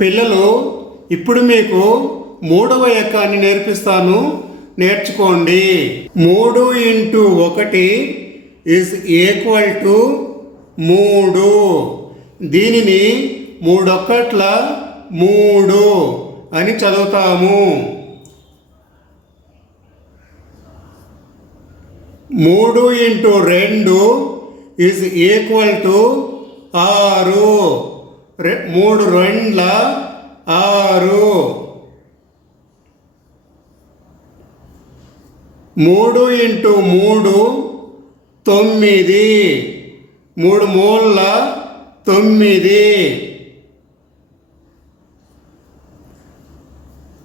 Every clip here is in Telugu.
పిల్లలు, ఇప్పుడు మీకు మూడవ ఎక్కాన్ని నేర్పిస్తాను, నేర్చుకోండి. 3 × 1 ఈజ్ ఈక్వల్ టు 3. దీనిని 3 ఒక్కట్ల 3 అని చదువుతాము. 3 × 2 is equal to 6. 3 2ల 6. 3 × 3 9. 3 మూలల 9.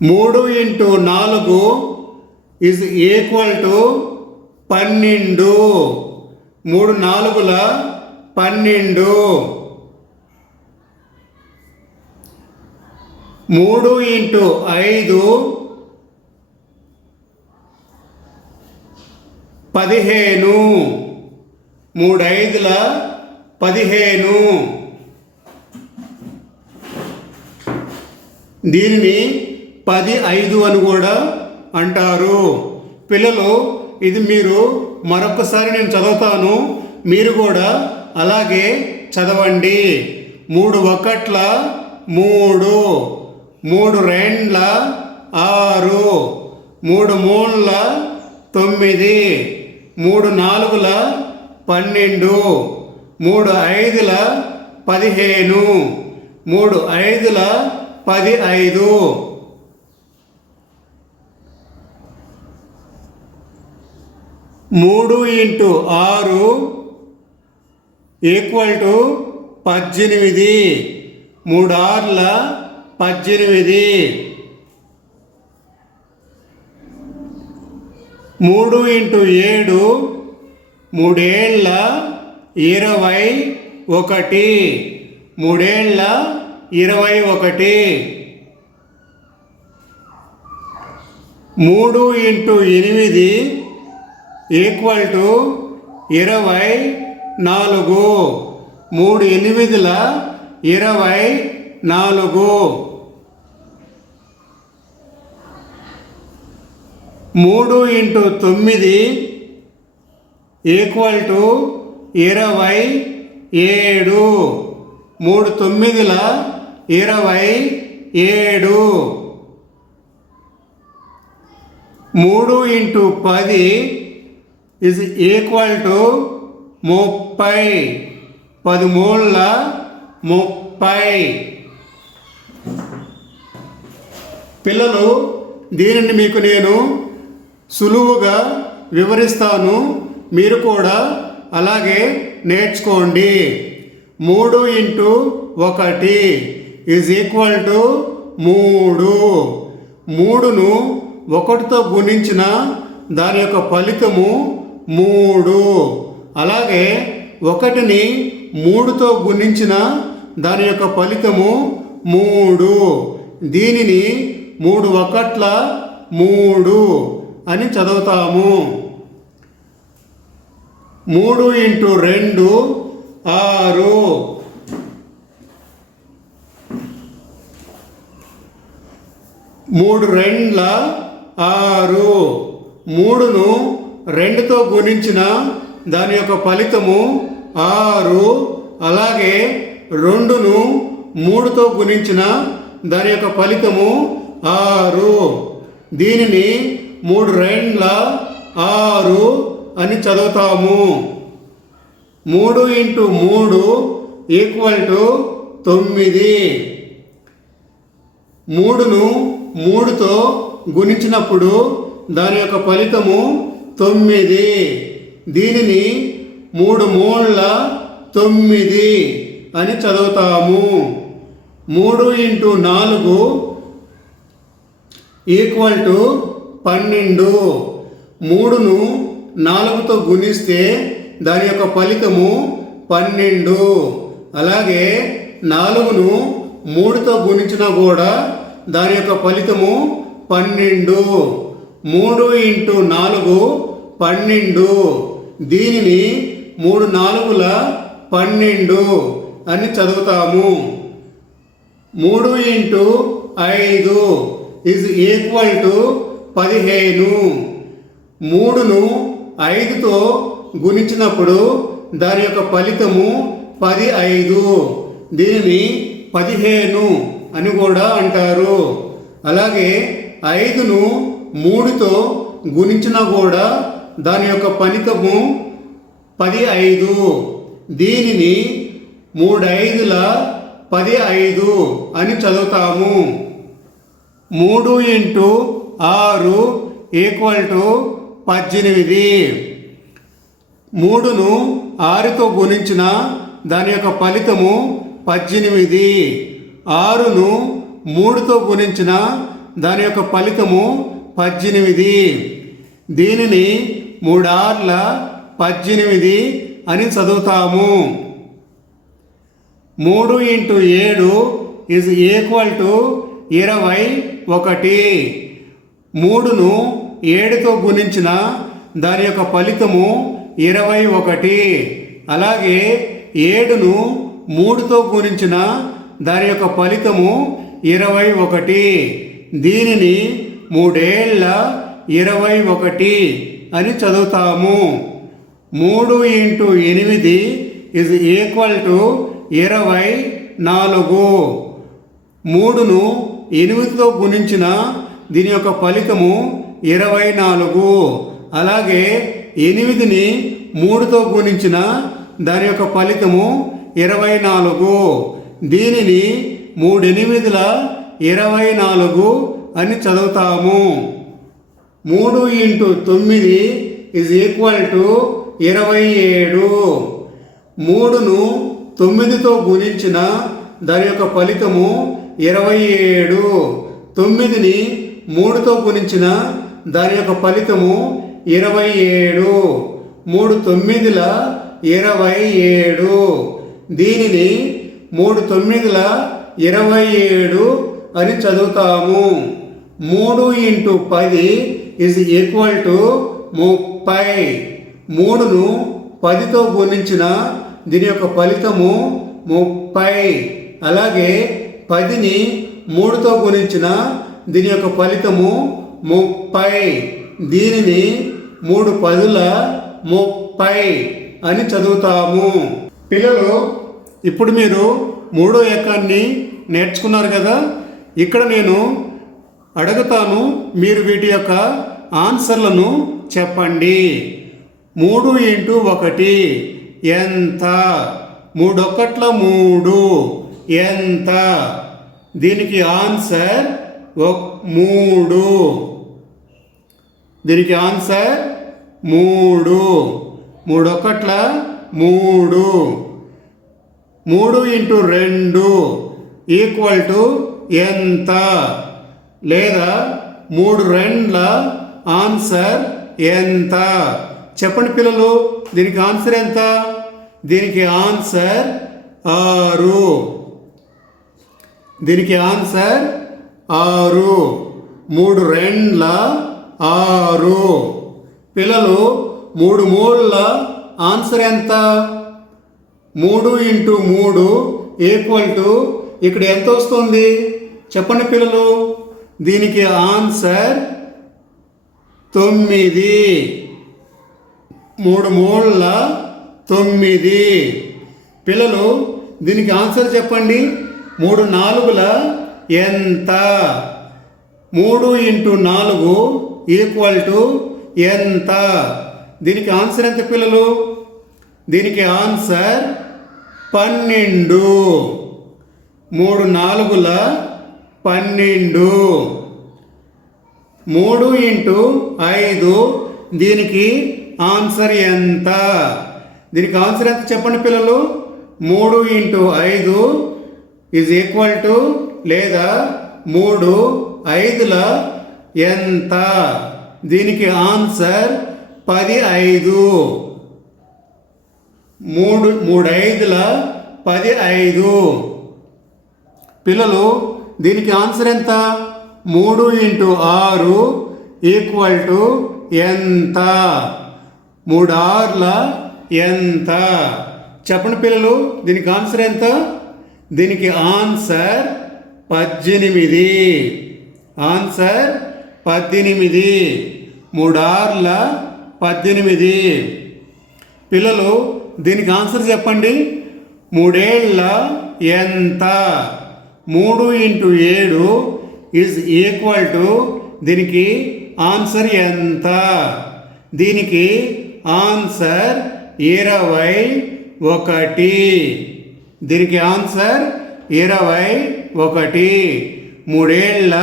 3 × 4 is equal to 12. 3 4ల 12. 3 × 5 15. 3 5ల 15. దీనిని 15 అని కూడా అంటారు. పిల్లలు, ఇది మీరు మరొకసారి నేను చదువుతాను, మీరు కూడా అలాగే చదవండి. 3 ఒకట్ల 3. 3 2ల 6. 3 మూలల 9. 3 4ల 12. 3 5ల 15. 3 5ల 15. 3 × 6 ఈక్వల్ టు 18. 3 6ల 18. 3 × 7 3 ఏళ్ల 21. 3 ఏళ్ల 21. 3 × 8 equal to 24. 3 8ల 24. 3 × 9 equal to 27. 3 9ల 27. 3 × 10 is equal to 30. 10 మూలల 30. పిల్లలు, దీనిని మీకు నేను సులువుగా వివరిస్తాను, మీరు కూడా అలాగే నేర్చుకోండి. 3 × 1 ఈజ్ ఈక్వల్ టు 3. 3ను 1తో గుణించిన దాని యొక్క ఫలితము 3. అలాగే 1ని 3తో గుణించిన దాని యొక్క ఫలితము 3. దీనిని 3 ఒకట్ల 3 అని చదువుతాము. 3 × 2 6. 3 2ల 6. 3ను 2తో గుణించిన దాని యొక్క ఫలితము 6. అలాగే 2ను 3తో గుణించిన దాని యొక్క ఫలితము 6. దీనిని 3 2ల 6 అని చదువుతాము. 3 × 3 ఈక్వల్ టు 9. 3ను 3తో గుణించినప్పుడు దాని యొక్క ఫలితము 9. దీనిని 3 మూలల 9 అని చదువుతాము. 3 × 4 ఈక్వల్ టు 12. 3ను 4తో గుణిస్తే దాని యొక్క ఫలితము 12. అలాగే 4ను 3తో గుణించినా కూడా దాని యొక్క ఫలితము 12. 3 × 4 12. దీనిని 3 4ల 12 అని చదువుతాము. 3 ఇంటూ 5 ఈజ్ ఈక్వల్ టు 15. 3ను 5తో గుణించినప్పుడు దాని యొక్క ఫలితము 15. దీనిని 15 అని కూడా అంటారు. అలాగే 5ను 3తో గుణించినా కూడా దాని యొక్క ఫలితము 15. దీనిని 3 5ల 15 అని చదువుతాము. 3 ఇంటూ 6 ఈక్వల్ టు 18. 3ను 6తో గుణించిన దాని యొక్క ఫలితము 18. 6ను 3తో గుణించిన దాని యొక్క ఫలితము 18. దీనిని 3 6ల 18 అని చదువుతాము. 3 ఇంటూ 7 ఈజ్ ఈక్వల్ టు 21. 3ను 7తో గుణించిన దాని యొక్క ఫలితము 21. అలాగే 7ను 3తో గుణించిన దాని యొక్క ఫలితము 21. దీనిని 3 ఏళ్ల 21 అని చదువుతాము. 3 ఇంటూ 8 ఈజ్ ఈక్వల్ టు 24. 3ను 8తో గుణించిన దీని యొక్క ఫలితము 24. అలాగే 8ని 3తో గుణించిన దాని యొక్క ఫలితము 24. దీనిని 3 8ల 24 అని చదువుతాము. 3 ఇంటూ 9 ఈజ్ ఈక్వల్ టు 27. 3ను 9తో గుణించిన దాని యొక్క ఫలితము 27. 9ని 3తో గుణించిన దాని యొక్క ఫలితము 27. 3 9ల 27. దీనిని 3 9ల 27 అని చదువుతాము. 3 ఇంటూ 10 ఈజ్ ఈక్వల్ టు 30. 3ను 10తో గుణించిన దీని యొక్క ఫలితము 30. అలాగే 10ని 3తో గుణించిన దీని యొక్క ఫలితము 30. దీనిని 3 10ల 30 అని చదువుతాము. పిల్లలు, ఇప్పుడు మీరు 3వ ఏకాన్ని నేర్చుకున్నారు కదా. ఇక్కడ నేను అడుగుతాను, మీరు వీటి యొక్క ఆన్సర్లను చెప్పండి. 3 ఇంటూ 1 ఎంత? 3 1ల 3 ఎంత? దీనికి ఆన్సర్ 3. దీనికి ఆన్సర్ 3. 3 1ల 3. 3 ఇంటూ 2 ఈక్వల్ టు ఎంత? లేదా 3 2ల ఆన్సర్ ఎంత? చెప్పండి పిల్లలు, దీనికి ఆన్సర్ ఎంత? దీనికి ఆన్సర్ 6. దీనికి ఆన్సర్ 6. 3 2ల 6. పిల్లలు, 3 3ల ఆన్సర్ ఎంత? 3 ఇంటూ 3 ఈక్వల్ టు ఇక్కడ ఎంత వస్తుంది చెప్పండి పిల్లలు. దీనికి ఆన్సర్ 9. 3 3ల 9. పిల్లలు, దీనికి ఆన్సర్ చెప్పండి. 3 4ల ఎంత? 3 ఇంటూ 4 ఈక్వల్ టు ఎంత? దీనికి ఆన్సర్ ఎంత పిల్లలు? దీనికి ఆన్సర్ 12. 3 4ల 12. 3 ఇంటూ 5 దీనికి ఆన్సర్ ఎంత? దీనికి ఆన్సర్ ఎంత చెప్పండి పిల్లలు. 3 ఇంటూ 5 ఈజ్ ఈక్వల్ టు లేదా 3 5ల ఎంత? దీనికి ఆన్సర్ 15. 3 5ల 15. పిల్లలు, దీనికి ఆన్సర్ ఎంత? 3 ఇంటూ 6 ఈక్వల్ టు ఎంత? 3 6ల ఎంత? చెప్పండి పిల్లలు, దీనికి ఆన్సర్ ఎంత? దీనికి ఆన్సర్ 18. ఆన్సర్ 18. 3 ఆర్ల 18. పిల్లలు దీనికి ఆన్సర్ చెప్పండి. 3 ఏళ్ళ ఎంత? 3 × 7 ఈజ్ ఈక్వల్ టు దీనికి ఆన్సర్ ఎంత? దీనికి ఆన్సర్ 21. దీనికి ఆన్సర్ 21. 3 ఏళ్ళ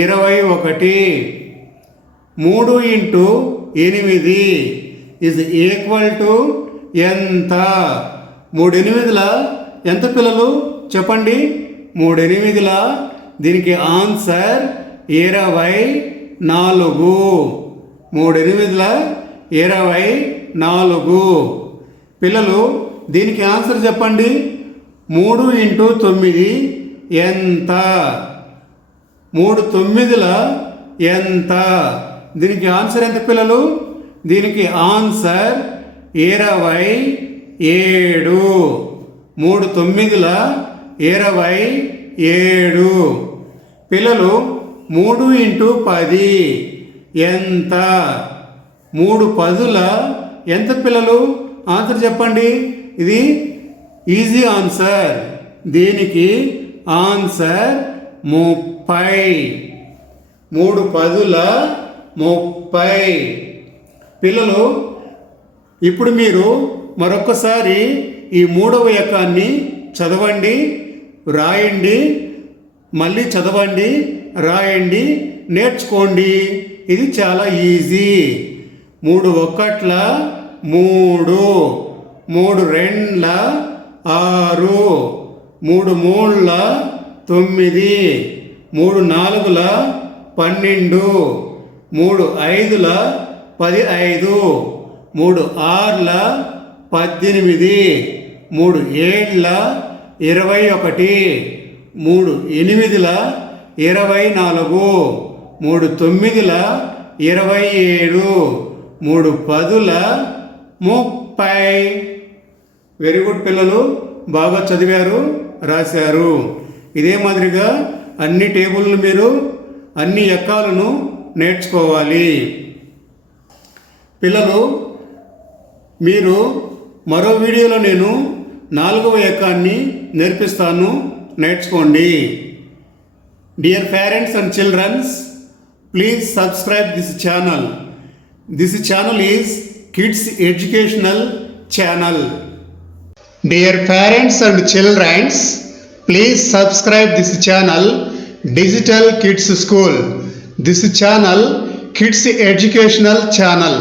21. 3 × 8 ఈజ్ ఈక్వల్ టు ఎంత? 3 8ల ఎంత పిల్లలు చెప్పండి. 3 8ల దీనికి ఆన్సర్ 24. 3 8ల 24. పిల్లలు దీనికి ఆన్సర్ చెప్పండి. 3 × 9 ఎంత? 3 9ల ఎంత? దీనికి ఆన్సర్ ఎంత పిల్లలు? దీనికి ఆన్సర్ 27. 3 9ల 27. పిల్లలు 3 × 10 ఎంత? 3 10ల ఎంత పిల్లలు? ఆన్సర్ చెప్పండి. ఇది ఈజీ ఆన్సర్. దీనికి ఆన్సర్ 30. 3 10ల 30. పిల్లలు ఇప్పుడు మీరు మరొకసారి ఈ 3వ ఎకాన్ని చదవండి, రాయండి, మళ్ళీ చదవండి, రాయండి, నేర్చుకోండి. ఇది చాలా ఈజీ. 3 1ల 3, 3 2ల 6, 3 3ల 9, 3 4ల 12, 3 5ల 15, 3 6ల 18, 3 7ల 21, 3 8ల 24, 3 9ల 27, 3 10ల 30. వెరీ గుడ్ పిల్లలు, బాగా చదివారు, రాశారు. ఇదే మాదిరిగా అన్ని టేబుల్ను మీరు అన్ని ఎక్కాలను నేర్చుకోవాలి. పిల్లలు మీరు మరో వీడియోలో నేను 4వ ఎకాన్ని నేర్పిస్తాను, నేర్చుకోండి. Dear parents and childrens, please subscribe this channel. This channel is kids educational channel. Dear parents and childrens, please subscribe this channel digital kids school. This channel kids educational channel.